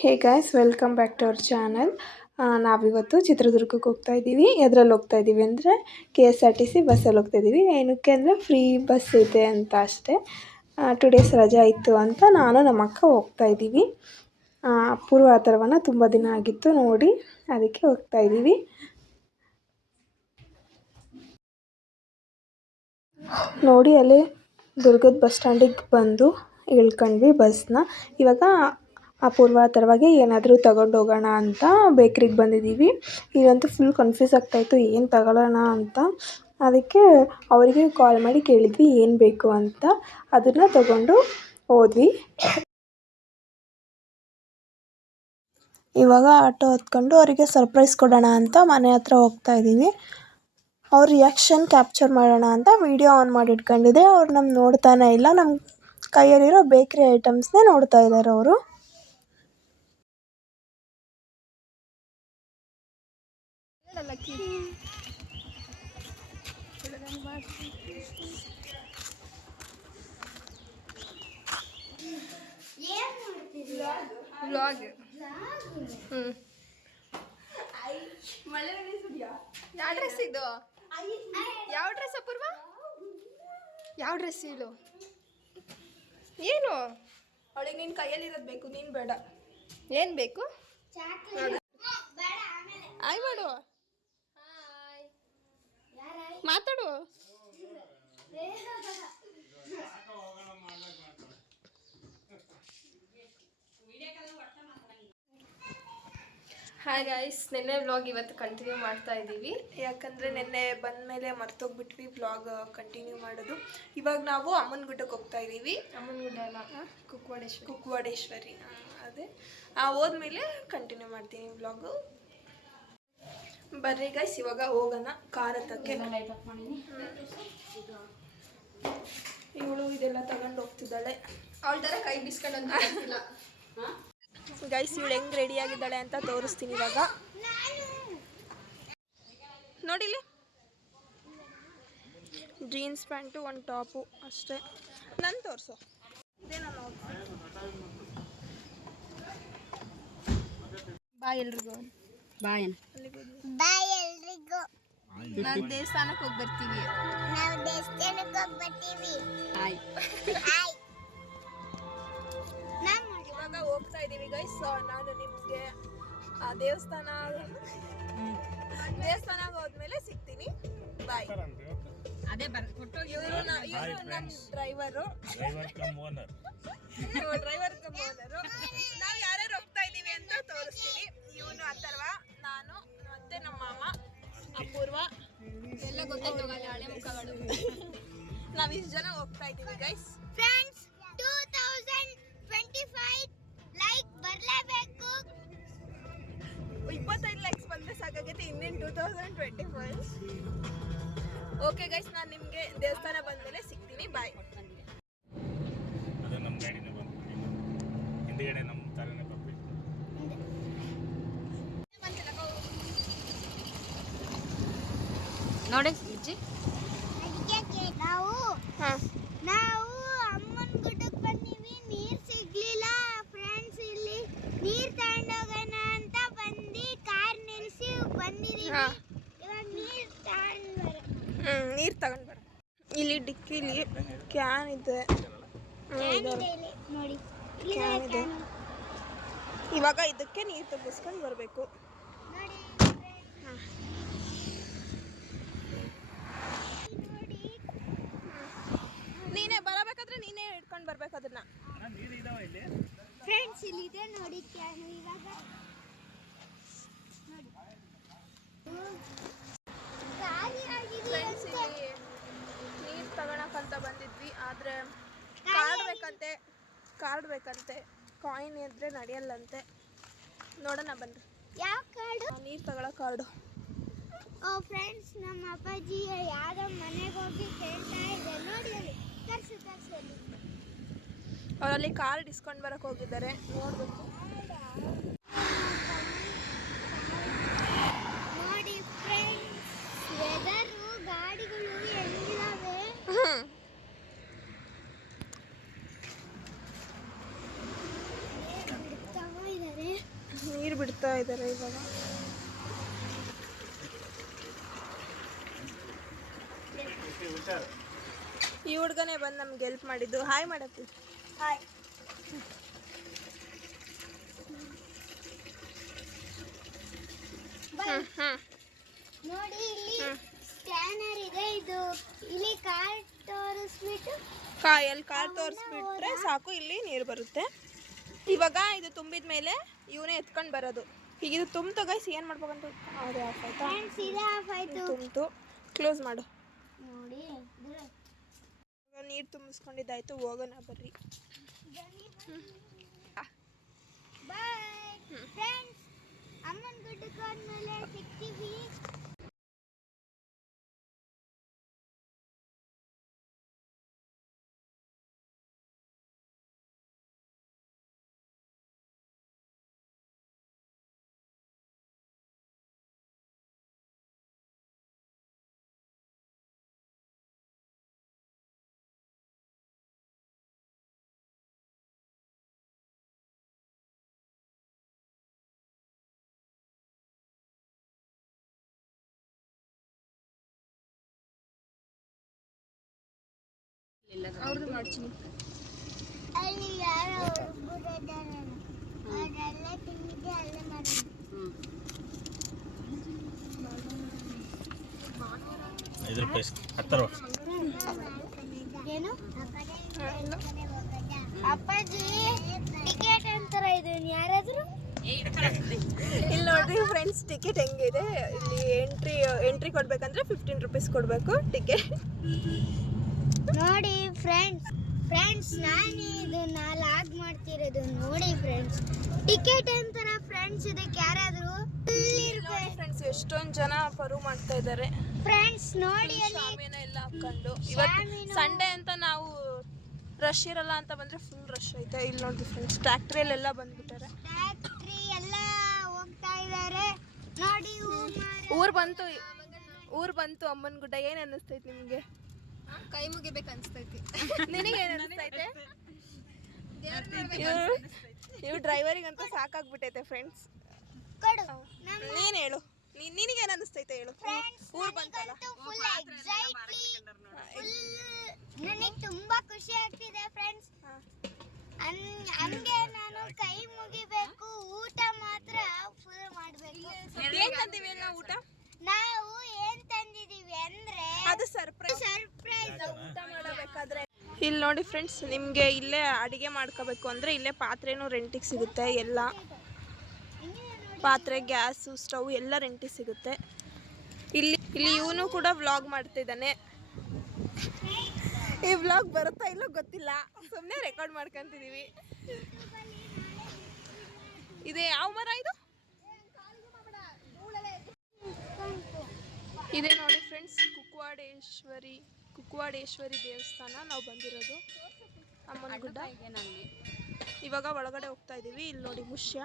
Hey guys, welcome back to our channel. ನಾವಿವತ್ತು ಚಿತ್ರದುರ್ಗಕ್ಕೆ ಹೋಗ್ತಾ ಇದ್ದೀವಿ. ಎದ್ರಲ್ಲಿ ಹೋಗ್ತಾ ಇದ್ದೀವಿ ಅಂದರೆ KSRTC ಬಸ್ಸಲ್ಲಿ ಹೋಗ್ತಾ ಇದ್ದೀವಿ. ಏನಕ್ಕೆ ಅಂದರೆ ಫ್ರೀ ಬಸ್ ಇದೆ ಅಂತ ಅಷ್ಟೇ. 2 ಡೇಸ್ ರಜೆ ಇತ್ತು ಅಂತ ನಾನು ನಮ್ಮ ಅಕ್ಕ ಹೋಗ್ತಾ ಇದ್ದೀವಿ. ಅಪೂರ್ವ ಅಥರ್ವನ ತುಂಬ ದಿನ ಆಗಿತ್ತು ನೋಡಿ, ಅದಕ್ಕೆ ಹೋಗ್ತಾ ಇದ್ದೀವಿ. ನೋಡಿ ಅಲ್ಲಿ ದುರ್ಗದ ಬಸ್ ಸ್ಟ್ಯಾಂಡಿಗೆ ಬಂದು ಇಳ್ಕೊಂಡ್ವಿ ಬಸ್ನ. ಇವಾಗ ಅಪೂರ್ವ ಅಥರ್ವಗೆ ಏನಾದರೂ ತಗೊಂಡು ಹೋಗೋಣ ಅಂತ ಬೇಕ್ರಿಗೆ ಬಂದಿದ್ದೀವಿ. ಇದಂತೂ ಫುಲ್ ಕನ್ಫ್ಯೂಸ್ ಆಗ್ತಾಯಿತ್ತು, ಏನು ತಗೊಳ್ಳೋಣ ಅಂತ. ಅದಕ್ಕೆ ಅವರಿಗೆ ಕಾಲ್ ಮಾಡಿ ಕೇಳಿದ್ವಿ ಏನು ಬೇಕು ಅಂತ. ಅದನ್ನು ತಗೊಂಡು ಹೋದ್ವಿ. ಇವಾಗ ಆಟೋ ಹತ್ಕೊಂಡು ಅವರಿಗೆ ಸರ್ಪ್ರೈಸ್ ಕೊಡೋಣ ಅಂತ ಮನೆ ಹತ್ರ ಹೋಗ್ತಾ ಇದ್ದೀವಿ. ಅವ್ರ ರಿಯಾಕ್ಷನ್ ಕ್ಯಾಪ್ಚರ್ ಮಾಡೋಣ ಅಂತ ವಿಡಿಯೋ ಆನ್ ಮಾಡಿ ಇಟ್ಕೊಂಡಿದ್ದೆ. ಅವ್ರು ನಮ್ಗೆ ನೋಡ್ತಾನೆ ಇಲ್ಲ, ನಮ್ಮ ಕೈಯಲ್ಲಿರೋ ಬೇಕ್ರಿ ಐಟಮ್ಸ್ನೇ ನೋಡ್ತಾ ಇದ್ದಾರೆ ಅವರು. ಯಾವ ಡ್ರೆಸ್ ಇದು? ಯಾವ ಡ್ರೆಸ್ ಅಪೂರ್ವ? ಯಾವ ಡ್ರೆಸ್ ಇದು? ಏನು ಅವಳಿಗೆ ನಿನ್ನ ಕೈಯಲ್ಲಿರೋದು ಬೇಕು, ನೀನು ಬೇಡ. ಏನು ಬೇಕು? ಆಯ್ ಮಾಡು, ಮಾತಾಡು. ಹಾಯ್ ಗೈಸ್, ನಿನ್ನೆ ವ್ಲಾಗ್ ಇವತ್ತು ಕಂಟಿನ್ಯೂ ಮಾಡ್ತಾ ಇದ್ದೀವಿ. ಯಾಕಂದರೆ ನಿನ್ನೆ ಬಂದ ಮೇಲೆ ಮರ್ತೋಗ್ಬಿಟ್ವಿ ವ್ಲಾಗ್ ಕಂಟಿನ್ಯೂ ಮಾಡೋದು. ಇವಾಗ ನಾವು ಅಮ್ಮನಗುಡ್ಡಕ್ಕೆ ಹೋಗ್ತಾ ಇದ್ದೀವಿ. ಅಮ್ಮನಗುಡ್ಡ ಅಲ್ಲ, ಕುಕ್ಕವಾಡೇಶ್ವರಿ. ಅದೇ ಹೋದ್ಮೇಲೆ ಕಂಟಿನ್ಯೂ ಮಾಡ್ತೀನಿ ವ್ಲಾಗು. ಬರ್ರಿ ಗೈಸ್, ಇವಾಗ ಹೋಗೋಣ ಕಾರ್ ಹತ್ತಕ್ಕೆ. ಇವಳು ಇದೆಲ್ಲ ತಗೊಂಡು ಹೋಗ್ತಿದ್ದಾಳೆ. ಅವಳ ಥರ ಕೈ ಬಿಸ್ಕೊಂಡು ಅಂತ ಗೈಸ್, ಇವಳು ಹೆಂಗೆ ರೆಡಿಯಾಗಿದ್ದಾಳೆ ಅಂತ ತೋರಿಸ್ತೀನಿ ಇವಾಗ. ನೋಡಿಲಿ, ಜೀನ್ಸ್ ಪ್ಯಾಂಟು, ಒಂದು ಟಾಪು ಅಷ್ಟೇ. ನಾನು ತೋರಿಸು, ಇದೇ ನಾನು ಬಾಯ್ ಎಲ್ರಿಗೂ. ಬಾಯ್ ಎಲ್ರಿಗೂ. ನಾವು ದೇವಸ್ಥಾನಕ್ಕೆ ಹೋಗಿ ಬರ್ತೀವಿ. ಹಾಯ್. ಇವಾಗ ಹೋಗ್ತಾ ಇದ್ದೀವಿ ಗೈಸ್. ನಾನು ನಿಮಗೆ ದೇವಸ್ಥಾನಕ್ಕೆ ಹೋದ್ಮೇಲೆ ಸಿಗ್ತೀನಿ. ಬಾಯ್. ಅದೇ ಇವರು ನಮ್ಮ ಡ್ರೈವರು. Driver come owner. ನಾವು ಯಾರ್ಯಾರು ಹೋಗ್ತಾ ಇದ್ದೀವಿ ಅಂತ ತೋರಿಸ್ತೀವಿ. ಇವನು ಅಥರ್ವ, ನಾನು ಮತ್ತೆ ನಮ್ಮ ಮಾಮ ಅಪೂರ್ವ ಎಲ್ಲ ಗೊತ್ತಾಯ್ತು, ಹಳೆ ಮುಖಗಳು. ನಾವು ಇಷ್ಟು ಜನ ಹೋಗ್ತಾ ಇದ್ದೀವಿ ಗೈಸ್. ಫ್ರೆಂಡ್ಸ್, 2025 ಲೈಕ್ ಬರಲೇಬೇಕು. 25 ಲೈಕ್ಸ್ ಬಂದರೆ ಸಾಕಾಗೈತೆ, ಇನ್ನೇನು 2025. ಓಕೆ ಗೈಸ್, ನಾನು ನಿಮಗೆ ದೇವಸ್ಥಾನ ಬಂದಮೇಲೆ ಸಿಗ್ತೀನಿ. ಬಾಯ್. ಅದು ನಮ್ಮ ಗಾಡಿನೇ ಬಂದು ಹಿಂದ್ಗಡೆ ನಮ್ಮ ತಲೆನೇ ಪಪ್ಪಿ. ನೋಡಿ ಅಜ್ಜಿ, ಅದಕ್ಕೆ ನಾವು ಅಮ್ಮನ ಗುಡ್ಡಕ್ಕೆ ಬಂದೀವಿ. ನೀರು ಸಿಗ್ಲಿಲ್ಲ ಫ್ರೆಂಡ್ಸ್. ಇಲ್ಲಿ ನೀರು ತಗೊಂಡೋಗೋಣ ಅಂತ ಬಂದು ಕಾರ್ ನಿಲ್ಲಿಸಿ ಬಂದಿದ್ದೀವಿ. ಇವಾಗ ನೀರು ತಗೊಂಡು ಬರ. ಇಲ್ಲಿ ಡಿಕ್ಕಿಲಿ ಕ್ಯಾನ್ ಇದೆ. ನೋಡಿ, ಕ್ಯಾನ್ ಇದೆ. ಇವಾಗ ಇದಕ್ಕೆ ನೀರು ತುಂಬಿಸ್ಕೊಂಡು ಬರಬೇಕು. ನೋಡಿ ನೀನೇ ಬರಬೇಕಾದ್ರೆ ನೀನೇ ಇಟ್ಕೊಂಡು ಬರ್ಬೇಕು ಅದನ್ನ. ನೀರು ಇದಾವ ಇಲ್ಲಿ ಫ್ರೆಂಡ್ಸ್, ಇಲ್ಲಿದೆ ನೋಡಿ ಕ್ಯಾನು. ಇವಾಗ ಖಾಲಿ ಆಗಿದೆ. ಫ್ರೆಂಡ್ಸ್, ಇಲ್ಲಿ ನೀರು ತಗೊಳಕ್ಕಂತ ಬಂದಿದ್ವಿ. ಆದರೆ ಕಾರ್ಡ್ ಬೇಕಂತೆ. ಕಾಯಿನ್ ಇದ್ರೆ ನಡೆಯಲ್ಲಂತೆ. ನೋಡೋಣ ಬನ್ರಿ. ಯಾವ ಕಾರ್ಡು? ನೀರು ತಗೊಳ್ಳೋ ಕಾರ್ಡು. ಫ್ರೆಂಡ್ಸ್, ನಮ್ಮ ಅಪ್ಪಾಜಿ ಯಾರೋ ಮನೆಗೆ ಹೋಗಿ ಕೇಳ್ತಾ ಇದೆ. ನೋಡಿ ಅಲ್ಲಿ ತರ್ಸಲ್ಲಿ. ಅವರಲ್ಲಿ ಕಾರ್ಡ್ ಇಸ್ಕೊಂಡು ಬರಕ್ಕೆ ಹೋಗಿದ್ದಾರೆ, ನೋಡ್ಬೇಕು. ನೋಡಿ ಫ್ರೆಂಡ್ಸ್, ವೆದರು ಗಾಡಿಗಳು ಹೆಂಗಿದಾವೆ. ಬಿಡ್ತಾ ಇದ್ದಾರೆ. ಬಿಡ್ತಾ ಇದ್ದಾರೆ ಇವಾಗ. ಈ ಹುಡುಗನೇ ಬಂದು ನಮ್ಗೆ ಹೆಲ್ಪ್ ಮಾಡಿದ್ದು. ಹಾಯ್ ಮಾಡತ್ತಿ. ಹಾಯ್. ನೋಡಿ ಇಲ್ಲಿ ಸ್ಕ್ಯಾನರ್ ಇದೆ. ಇದು ಇಲ್ಲಿ ಕಾರ್ ತೋರಿಸ್ಬಿಟ್ಟು ಎಲ್ಲಿ ಕಾರ್ ತೋರಿಸ್ಬಿಟ್ರೆ ಸಾಕು, ಇಲ್ಲಿ ನೀರು ಬರುತ್ತೆ. ಇವಾಗ ಇದು ತುಂಬಿದ ಮೇಲೆ ಇವನೇ ಎತ್ಕೊಂಡು ಬರೋದು. ಈಗ ಇದು ತುಂಬ್ತು ಗೈಸ್, ಏನು ಮಾಡ್ಬೇಕಂತ ಅದೇ ಆಫ್ ಆಯ್ತಾ? ಫ್ರೆಂಡ್ಸ್ ಇದೆ ಆಫ್ ಆಯ್ತು. ತುಂಬಿತು, ಕ್ಲೋಸ್ ಮಾಡು. ನೋಡಿ ನೀರು ತುಂಬಿಸ್ಕೊಂಡಿದ್ದಾಯ್ತು, ಹೋಗೋಣ ಬರ್ರಿ. ಬಾಯ್ ಫ್ರೆಂಡ್ಸ್, ಅಮ್ಮನ ಗುಡ್ಡಕ್ಕೆ ಹೋದ್ಮೇಲೆ ಸಿಗ್ತೀವಿ. ಅವ್ರದ್ದು ಮಾಡ್ತೀನಿ. ಅಲ್ಲಿ ಯಾರೋ ಹುಡುಗರು ಇದ್ದಾರೆ, ಅವರೆಲ್ಲ ತಿಂದಿದ್ದೆ ಅಲ್ಲೇ ಮಾಡೋದು. ಏನು ಅಪ್ಪಾಜಿ ಟಿಕೆಟ್ ಅಂತಾರ, ಇದನ್ನ ಯಾರಾದ್ರು ಇಲ್ಲಿ ನೋಡ್ರಿ ಫ್ರೆಂಡ್ಸ್, ಟಿಕೆಟ್ ಹೆಂಗಿದೆ. ಇಲ್ಲಿ ಎಂಟ್ರಿ ಕೊಡ್ಬೇಕಂದ್ರೆ 15 ರೂಪೀಸ್ ಕೊಡಬೇಕು ಟಿಕೆಟ್. ನೋಡಿ ಫ್ರೆಂಡ್ಸ್ ನಾನು ಇದನ್ನ ಲಾಗ್ ಮಾಡ್ತಿರೋದು. ನೋಡಿ ಫ್ರೆಂಡ್ಸ್, ಟಿಕೆಟ್ ಅಂತಾರ ಫ್ರೆಂಡ್ಸ್, ಇದಕ್ಕೆ ಯಾರಾದ್ರು ಫ್ರೆಂಡ್ಸ್ ಎಷ್ಟೊಂದು ಜನ ಪರು ಮಾಡ್ತಾ ಇದ್ದಾರೆ ಫ್ರೆಂಡ್ಸ್. ನೋಡಿ ಅಲ್ಲಿ ಶಾಮಿಯಾನ ಎಲ್ಲ ಹಾಕೊಂಡು. ಇವತ್ತು ಸಂಡೇ ಅಂತ ನಾವು ರಶ್ ಇರಲ್ಲ ಅಂತ ಬಂದ್ರೆ ಫುಲ್ ರಶ್ ಐತೆ. ಇಲ್ಲಿ ನೋಡಿ ಫ್ರೆಂಡ್ಸ್, ಟ್ಯಾಕ್ಟ್ರಿಯಲ್ಲೆಲ್ಲ ಬಂದ್ಬಿಟ್ಟಾರೆ. ಫ್ಯಾಕ್ಟ್ರಿ ಎಲ್ಲ ಹೋಗ್ತಾ ಇದ್ದಾರೆ ನೋಡಿ. ಊರ್ ಬಂತು ಅಮ್ಮನ ಗುಡ್ಡ. ಏನ್ ಅನ್ನಿಸ್ತೈತಿ ನಿಮ್ಗೆ? ಕೈ ಮುಗಿಬೇಕು ಅನ್ಸ್ತೈತಿ. ನಿನಗೆ ಏನ್ ಅನ್ನಿಸ್ತೈತೆ? ಇವ್ ಡ್ರೈವರಿಗಂತೂ ಸಾಕಾಗ್ಬಿಟ್ಟೈತೆ ಫ್ರೆಂಡ್ಸ್. ಕೊಡು ನೀನ್ ಹೇಳು, ನಿನಗೇನು ಅನ್ನಿಸ್ತೈತೆ ಹೇಳು. ಊರ್ ಬಂತಲ್ಲ, ಫುಲ್ ಎಕ್ಸೈಟ್ಲಿ, ನನಗೆ ತುಂಬಾ ಖುಷಿ ಆಗ್ತಿದೆ ಫ್ರೆಂಡ್ಸ್. ಹಂಗೆ ನಾನು ಕೈ ಮುಗಿಬೇಕು, ಊಟ ಮಾತ್ರ ಫುಲ್ ಮಾಡ್ಬೇಕು. ಏನ್ ತಂದಿವಿ ನಾವು ಊಟ? ನಾವು ಏನ್ ತಂದಿದೀವಿ ಅಂದ್ರೆ ಅದು ಸರ್ಪ್ರೈಸ್. ಊಟ ಮಾಡಬೇಕಾದ್ರೆ ಇಲ್ಲಿ ನೋಡಿ ಫ್ರೆಂಡ್ಸ್, ನಿಮ್ಗೆ ಇಲ್ಲೇ ಅಡಿಗೆ ಮಾಡ್ಕೋಬೇಕು ಅಂದ್ರೆ ಇಲ್ಲೇ ಪಾತ್ರೆನೂ ರೆಂಟಿಗೆ ಸಿಗುತ್ತೆ. ಎಲ್ಲ ಪಾತ್ರೆ, ಗ್ಯಾಸು, ಸ್ಟವ್ ಎಲ್ಲ ರೆಂಟಿಗೆ ಸಿಗುತ್ತೆ. ಇಲ್ಲಿ ಇವನು ಕೂಡ ವ್ಲಾಗ್ ಮಾಡ್ತಿದ್ದಾನೆ. ಈ ವ್ಲಾಗ್ ಬರುತ್ತಾ ಇಲ್ಲೋ ಗೊತ್ತಿಲ್ಲ, ಸುಮ್ಮನೆ ರೆಕಾರ್ಡ್ ಮಾಡ್ಕೊಂತಿದೀವಿ. ಇದೆ ಯಾವ ಮರ ಇದು? ಇದೆ ನೋಡಿ ಫ್ರೆಂಡ್ಸ್, ಕುಕ್ಕವಾಡೇಶ್ವರಿ ದೇವಸ್ಥಾನ ನಾವು ಬಂದಿರೋದು, ಅಮ್ಮನ ಗುಡ್ಡ. ಇವಾಗ ಒಳಗಡೆ ಹೋಗ್ತಾ ಇದೀವಿ. ಇಲ್ಲಿ ನೋಡಿ ಮುಷ್ಯ.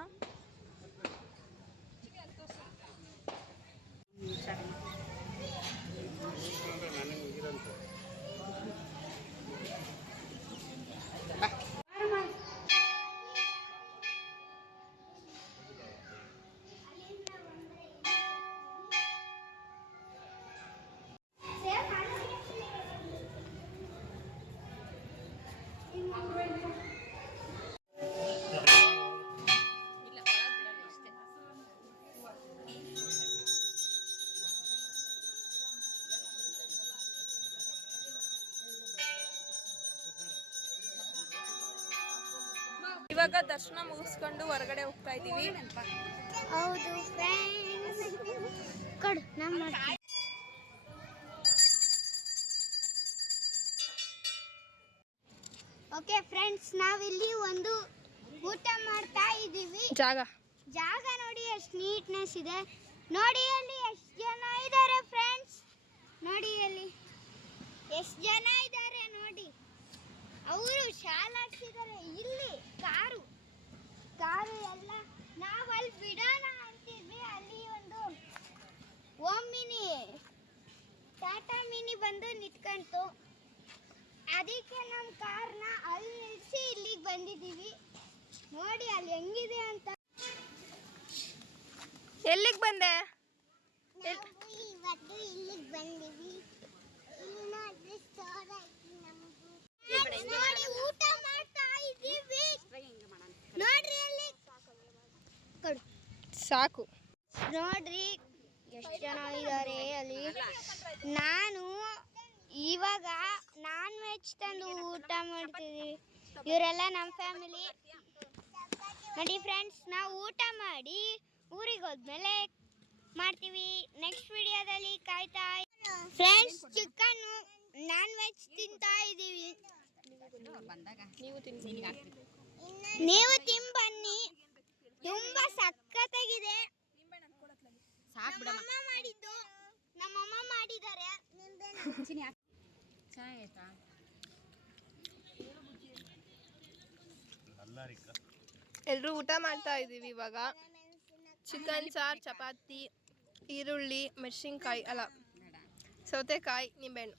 ಇವಾಗ ದರ್ಶನ ಮುಗಿಸ್ಕೊಂಡು ಹೊರಗಡೆ ಹೋಗ್ತಾ ಇದ್ದೀವಿ. ಹೌದು ಫ್ರೆಂಡ್ಸ್, ಕೊಡು ನಾನು ಮಾಡ್ತೀನಿ. ಓಕೆ ಫ್ರೆಂಡ್ಸ್, ನಾವಿಲ್ಲಿ ಒಂದು ಊಟ ಮಾಡ್ತಾ ಇದ್ದೀವಿ. ಜಾಗ ನೋಡಿ ಎಷ್ಟು ನೀಟ್ನೆಸ್ ಇದೆ. ನೋಡಿ ಅಲ್ಲಿ ಎಷ್ಟು ಜನ ಇದ್ದಾರೆ ಫ್ರೆಂಡ್ಸ್. ನೋಡಿ ಅಲ್ಲಿ ಎಷ್ಟು ಜನ ಇದ್ದಾರೆ ನೋಡಿ. ಅವರು ಶಾಲೆ ಹಾಕ್ಸಿದ್ದಾರೆ. ಇಲ್ಲಿ ಕಾರು ಎಲ್ಲ ನಾವು ಅಲ್ಲಿ ಬಿಡೋಣ ಅಂತಿದ್ವಿ. ಅಲ್ಲಿ ಒಂದು ಓಮಿನಿ ಟಾಟಾ ಮಿನಿ ಬಂದು ನಿಂತ್ಕೊಂತು. ಅದಕ್ಕೆ ನಮ್ಮ ಕಾರ್ನ ಅಲ್ಲಿ ನಿಲ್ಲಿಸಿ ಇಲ್ಲಿಗೆ ಬಂದಿದ್ದೀವಿ. ನೋಡಿ ಅಲ್ಲಿ ಹೆಂಗಿದೆ ಅಂತ. ಎಲ್ಲಿಗೆ ಬಂದೆ? ನಾವು ಇವತ್ತು ಇಲ್ಲಿಗೆ ಬಂದಿವಿ. ಇಲ್ಲಿ ನೋಡ್ರಿ ಸ್ಟೋರ್ ಐತಿ ನಮ್ದು. ನೋಡಿ ಊಟ ಮಾಡ್ತಾ ಇದೀವಿ. ನೋಡ್ರಿ ಅಲ್ಲಿ ಕೊಡು. ಸಾಕು. ನೋಡ್ರಿ ಎಷ್ಟು ಜನ ಇದ್ದಾರೆ ಅಲ್ಲಿ. ನಾನು ಇವಾಗ ನಾನ್ ವೆಜ್ ತಂದು ಊಟ ಮಾಡ್ತಿದ್ದೀವಿ. ಇವರೆಲ್ಲ ನಮ್ಮ ಫ್ಯಾಮಿಲಿ. ನೋಡಿ ಫ್ರೆಂಡ್ಸ್, ನಾವು ಊಟ ಮಾಡಿ ಊರಿಗೆ ಹೋದ್ಮೇಲೆ ಮಾಡ್ತೀವಿ. ನೆಕ್ಸ್ಟ್ ವಿಡಿಯೋದಲ್ಲಿ ಕಾಯ್ತಾ ಫ್ರೆಂಡ್ಸ್. ಚಿಕನ್ ನಾನ್ ವೆಜ್ ತಿಂತಾ ಇದ್ದೀವಿ. ನೀವು ತಿಂಬನ್ನಿ, ತುಂಬಾ ಸಖತ್ತಾಗಿದೆ. ನಮ್ಮಮ್ಮ ಮಾಡಿದ್ದು, ನಮ್ಮಮ್ಮ ಮಾಡಿದ್ದಾರೆ. ಎಲ್ಲರೂ ಊಟ ಮಾಡ್ತಾ ಇದ್ದೀವಿ ಇವಾಗ. ಚಿಕನ್ ಸಾರು, ಚಪಾತಿ, ಈರುಳ್ಳಿ, ಮೆಣಸಿನ್ಕಾಯಿ ಅಲ್ಲ ಸೌತೆಕಾಯಿ, ನಿಂಬೆಹಣ್ಣು.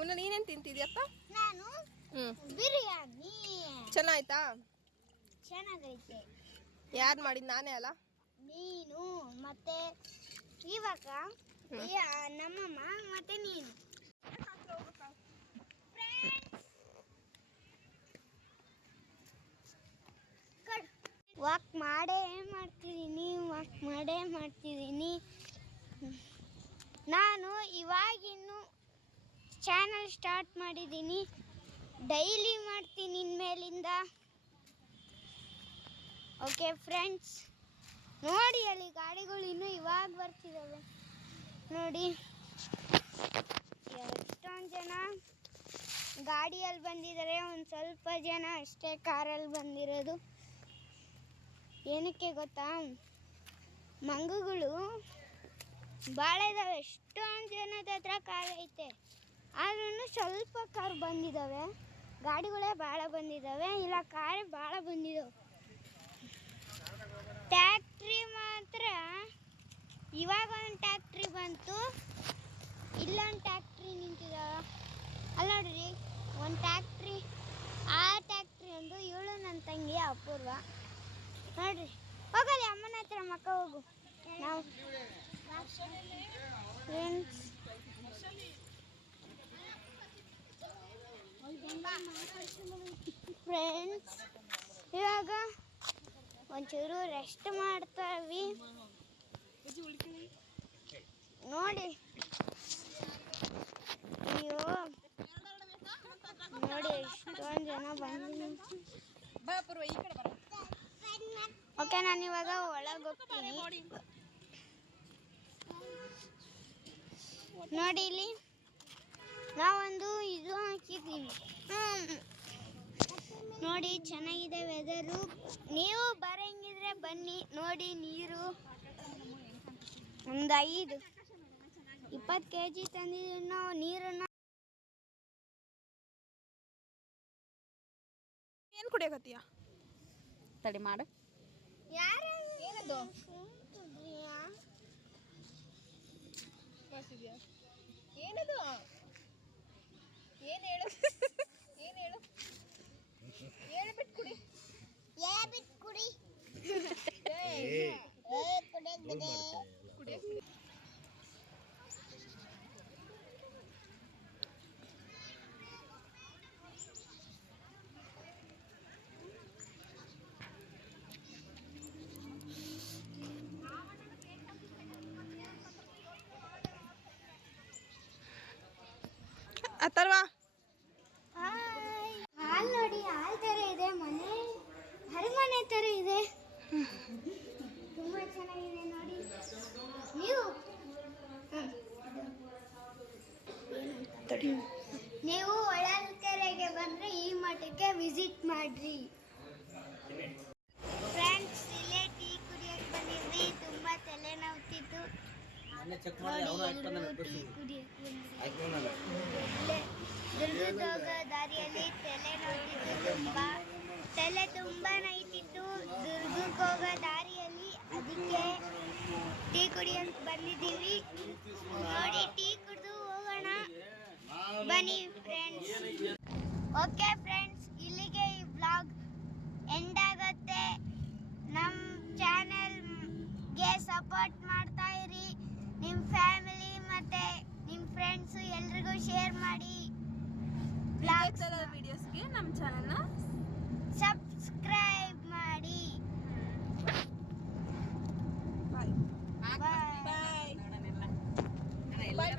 ಇನ್ನು ನೀನೇನು ತಿಂತಿದ್ಯಪ್ಪ? ನಾನು ಬಿರಿಯಾನಿ. ಚೆನ್ನಾಯ್ತಾ? ಚೆನ್ನಾಗೈತೆ. ಯಾರು ಮಾಡಿದ್ದು? ನಾನೇ ಅಲ್ಲ? ನೀನು ಮತ್ತೆ ಇವಾಗ ನಮ್ಮಮ್ಮ ಮತ್ತೆ ನೀನು. ವಾಕ್ ಮಾಡ್ತಿದ್ದೀನಿ. ನಾನು ಇವಾಗಿನ್ನು ಚಾನಲ್ ಸ್ಟಾರ್ಟ್ ಮಾಡಿದ್ದೀನಿ. ಡೈಲಿ ಮಾಡ್ತೀನಿ ಇನ್ಮೇಲಿಂದ. ಓಕೆ ಫ್ರೆಂಡ್ಸ್, ನೋಡಿ ಅಲ್ಲಿ ಗಾಡಿಗಳು ಇನ್ನೂ ಇವಾಗ ಬರ್ತಿದ್ದಾವೆ. ನೋಡಿ ಎಷ್ಟೊಂದು ಜನ ಗಾಡಿಯಲ್ಲಿ ಬಂದಿದ್ದಾರೆ, ಒಂದು ಸ್ವಲ್ಪ ಜನ ಅಷ್ಟೇ ಕಾರಲ್ಲಿ ಬಂದಿರೋದು. ಏನಕ್ಕೆ ಗೊತ್ತಾ, ಮಂಗಗಳು ಭಾಳ ಇದ್ದಾವೆ. ಎಷ್ಟೊಂದು ಜನದ ಹತ್ರ ಕಾರ್ ಐತೆ, ಆದ್ರೂ ಸ್ವಲ್ಪ ಕಾರ್ ಬಂದಿದ್ದಾವೆ. ಗಾಡಿಗಳೇ ಭಾಳ ಬಂದಿದ್ದಾವೆ, ಇಲ್ಲ ಕಾರೇ ಭಾಳ ಬಂದಿದ್ದಾವೆ. ಟ್ಯಾಕ್ಟ್ರಿ ಮಾತ್ರ ಇವಾಗ ಒಂದು ಟ್ಯಾಕ್ಟ್ರಿ ಬಂತು, ಇಲ್ಲೊಂದು ಟ್ಯಾಕ್ಟ್ರಿ ನಿಂತಿದ್ದಾವೆ. ಅಲ್ಲಿ ನೋಡ್ರಿ ಒಂದು ಟ್ಯಾಕ್ಟ್ರಿ. ಆ ಟ್ಯಾಕ್ಟ್ರಿ ಒಂದು ಇವಳು ನನ್ನ ತಂಗಿ ಅಪೂರ್ವ. ನೋಡ್ರಿ, ಹೋಗಲಿ ಅಮ್ಮನ ಹತ್ರ ಮಕ್ಕ ಹೋಗು. ನಾವು ಫ್ರೆಂಡ್ಸ್ ಇವಾಗ ಒಂಚೂರು ರೆಸ್ಟ್ ಮಾಡ್ತಾವಿ. ನೋಡಿ ಅಯ್ಯೋ, ನೋಡಿ ಎಷ್ಟೊಂದು ಜನ ಬಂದಿದ್ದೀನಿ. ಓಕೆ, ನಾನು ಇವಾಗ ಒಳಗೆ ಹೋಗ್ತೀನಿ. ನೋಡಿ ಇಲ್ಲಿ ನಾವೊಂದು ಇದು ಹಾಕಿದ್ದೀವಿ. ನೋಡಿ ಚೆನ್ನಾಗಿದೆ ವೆದರು. ನೀವು ಬರಂಗಿದ್ರೆ ಬನ್ನಿ. ನೋಡಿ ನೀರು ಒಂದು 20 kg ತಂದಿದ್ದೀವಿ ನಾವು ನೀರನ್ನು. ಏನು ಕುಡಿಯಕತ್ತೀಯ? ತಡಿ ಮಾಡು. ಯಾರು ಏನದು? ಏನದು? ಏನು ಹೇಳು? ಏನು ಹೇಳು? ಹೇಳ್ಬಿಟ್ಟು ಕುಡಿ. ಹೇಳ್ಬಿಟ್ಟು ಕುಡಿ. ಕುಡಿ. ಅಥರ್ವ, ಹಾಲು ನೋಡಿ, ಹಾಲು ಥರ ಇದೆ. ಅರಮನೆ ಥರ ಇದೆ. ತುಂಬ ಚೆನ್ನಾಗಿದೆ ನೋಡಿ. ನೀವು ಹೊಳಲ್ಕೆರೆಗೆ ಬಂದರೆ ಈ ಮಠಕ್ಕೆ ವಿಸಿಟ್ ಮಾಡ್ರಿ. ಫ್ರೆಂಡ್ಸ್, ಇಲ್ಲೇ ಟೀ ಕುಡಿಯೋಕೆ ಬಂದಿದ್ವಿ. ತುಂಬ ತಲೆನೋವ್ತಿತ್ತು. ಟೀ ಕುಡಿಯೋಕೆ ಬಂದಿದ್ವಿ. ದುರ್ಗದ ಹೋಗೋ ದಾರಿಯಲ್ಲಿ ತಲೆ ತುಂಬ ನೋಯ್ತಿತ್ತು. ದುರ್ಗಕ್ಕೆ ಹೋಗೋ ದಾರಿಯಲ್ಲಿ, ಅದಕ್ಕೆ ಟೀ ಕುಡಿಯೋಕೆ ಬಂದಿದ್ದೀವಿ. ನೋಡಿ, ಟೀ ಕುಡಿದು ಹೋಗೋಣ ಬನ್ನಿ ಫ್ರೆಂಡ್ಸ್. ಓಕೆ ಫ್ರೆಂಡ್ಸ್, ಇಲ್ಲಿಗೆ ಈ ವ್ಲಾಗ್ ಎಂಡ್ ಆಗುತ್ತೆ. ನಮ್ಮ ಚಾನೆಲ್ಗೆ ಸಪೋರ್ಟ್ ಮಾಡ್ತಾ ಇರಿ. ನಿಮ್ಮ ಫ್ಯಾಮಿಲಿ ಮತ್ತೆ ನಿಮ್ಮ ಫ್ರೆಂಡ್ಸ್ ಎಲ್ರಿಗೂ ಶೇರ್ ಮಾಡಿ. ವಿಡಿಯೋಸ್ಗೆ ನಮ್ಮ ಚಾನಲ್ನ ಸಬ್ಸ್ಕ್ರೈಬ್ ಮಾಡಿ. ಬಾಯ್ ಬಾಯ್. ನೋಡೋಣ ಎಲ್ಲ ಬಾಯ್